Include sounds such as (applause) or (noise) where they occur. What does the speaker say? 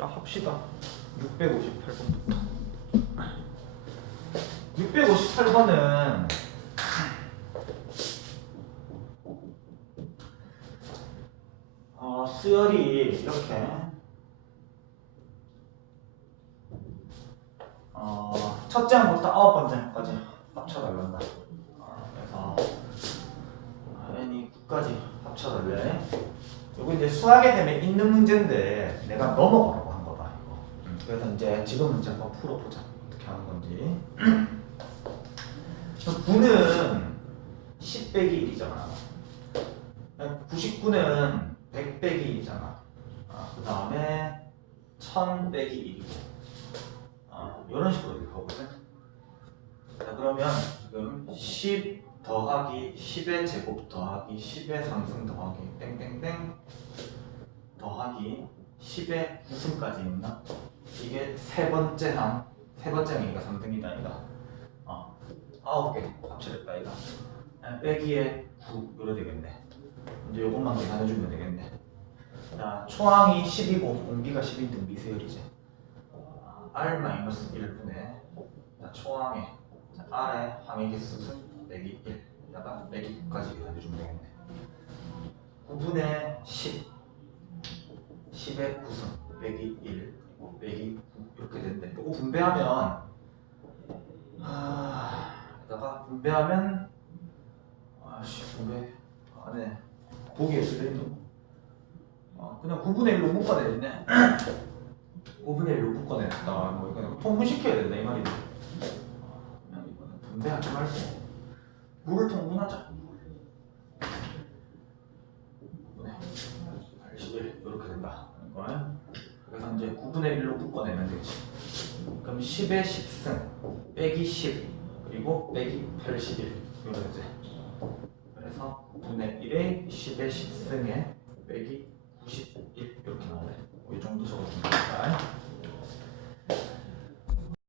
자 합시다. 658번부터. 658번은 어, 수열이 이렇게 어, 첫째 항부터 아홉 번째 항까지 합쳐달란다. 어, 그래서 n이 9까지 합쳐달래. 이거 이제 수학에 되면 있는 문제인데 내가 음, 그래서 이제 지금 문제 한번 풀어보자. 어떻게 하는 건지. (clears throat) 9는 10 빼기 1이잖아. 99는 100 빼기 1이잖아. 그 다음에 1000 빼기 1이고. 아, 이런 식으로 이렇게 가거든 자 그러면 지금 10 더하기 10의 제곱 더하기 10의 상승 더하기 땡땡땡 더하기 10의 무슨까지 있나? 이게 세 번째 항, 세 번째 항이니까 3등이다 이가 어, 아홉 개 합쳐졌다 이가 아, 빼기에 9 이래 되겠네. 이제 요것만 계산해주면 되겠네. 자 초항이 10이고 공비가 10인 등 미세열이지. R-1분의 자, 초항에 자, R의 항의 개수는 빼기 1 다가 빼기 9까지 계산해주면 되겠네. 9분의 10 10의 9승 빼기 1 빼기 9 이렇게 된대 이거 분배하면 아 여기다가 분배하면 아씨 분배. 안에 보기에 쓰여있는 아 그냥 9분의 1로 묶어내겠네. 5분의 (clears throat) 1로 묶어냈다. 뭐 이거 통분시켜야 된다 이 말이지 아, 그냥 이거는 분배하지 말고 3분의 1로 묶어내면 되지. 그럼 10의 10승 빼기 10 그리고 빼기 81 이거 이제 그래서 분의 1의 10의 10승에 빼기 91 이렇게 나오네. 이 정도 적어주면